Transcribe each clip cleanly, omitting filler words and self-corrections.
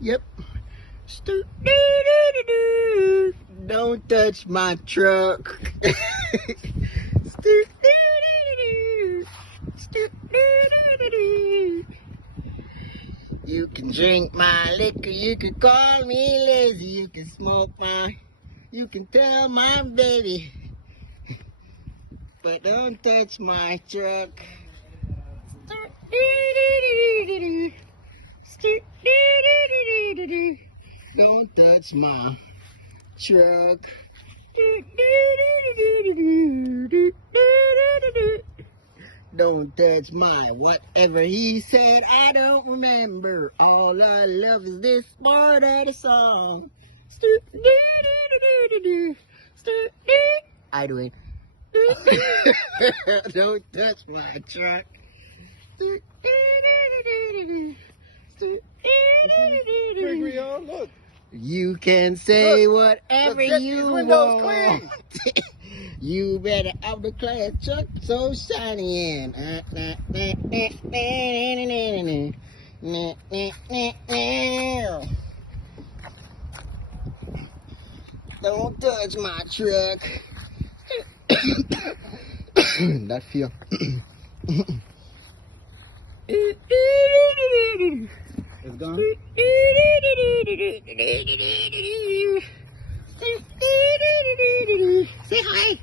Yep. Stu-doo-doo-doo-doo. Don't touch my truck. Stu-doo-doo-doo-doo. Stu-doo-doo-doo-doo. You can drink my liquor, you can call me lazy, you can smoke my, you can tell my baby, but don't touch my truck. Don't touch my truck. Don't touch my whatever he said, I don't remember. All I love is this part of the song. I do it. Don't touch my truck. Look. You can say whatever you want. You better have the class truck so shiny and don't touch my truck. That feel. It's gone. Say hi.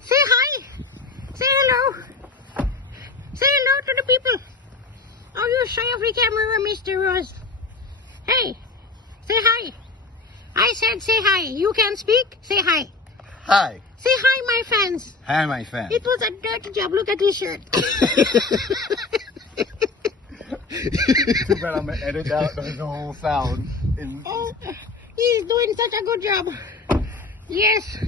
Say hi. Say hello. Say hello to the people. Oh, you shy of the camera, Mr. Ross. Hey, say hi. I said say hi. You can speak? Say hi. Hi. Say hi, my fans. Hi, my fan. It was a dirty job. Look at this shirt. Too bad I'm gonna edit out the whole sound. Oh, he's doing such a good job. Yes.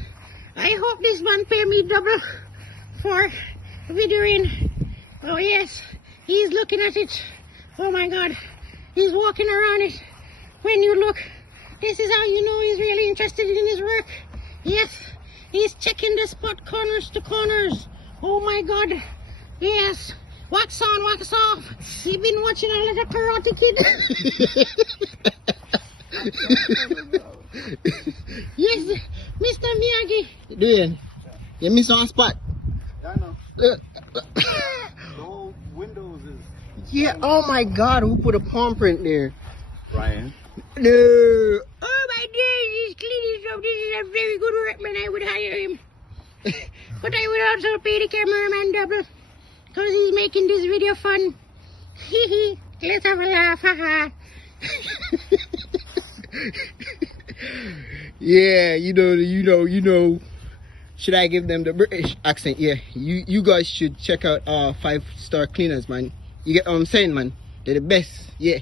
I hope this man pay me double for videoing. Oh yes, he's looking at it. Oh my God, he's walking around it. When you look, this is how you know he's really interested in his work. Yes, he's checking the spot corners to corners. Oh my God, yes. Wax on, wax off. You've been watching all of the Karate Kid. Yes, Mr. Miyagi. Doing? You miss one spot. Yeah, I know. Look. The whole windows is. Yeah. Oh my God, who put a palm print there? Ryan. No. Oh my God, he's cleaning up. This is a very good workman. I would hire him. But I would also pay the cameraman double. Because he's making this video fun. Hee let's have a laugh, haha. Yeah, you know. Should I give them the British accent? Yeah, you guys should check out 5-star cleaners, man. You get what I'm saying, man? They're the best, yeah.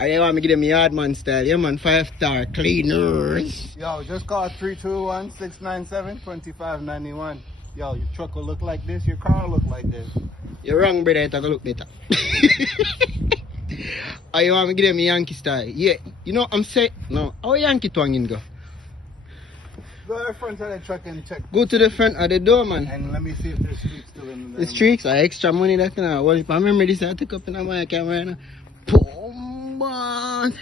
I want me to give them yard man style, yeah, man. 5-star cleaners. Yo, just call 321-697-2591. Yo, your truck will look like this, your car will look like this. You're wrong, brother. It's gonna look better. Oh, you want me to give them Yankee style? Yeah, you know what I'm saying? No, how Yankee twanging go? Go to the front of the truck and check. Go to the front of the door, man. And let me see if there's streaks still in there. The streaks are extra money that can. Well, if I remember this, I took up in my camera. Boom, man.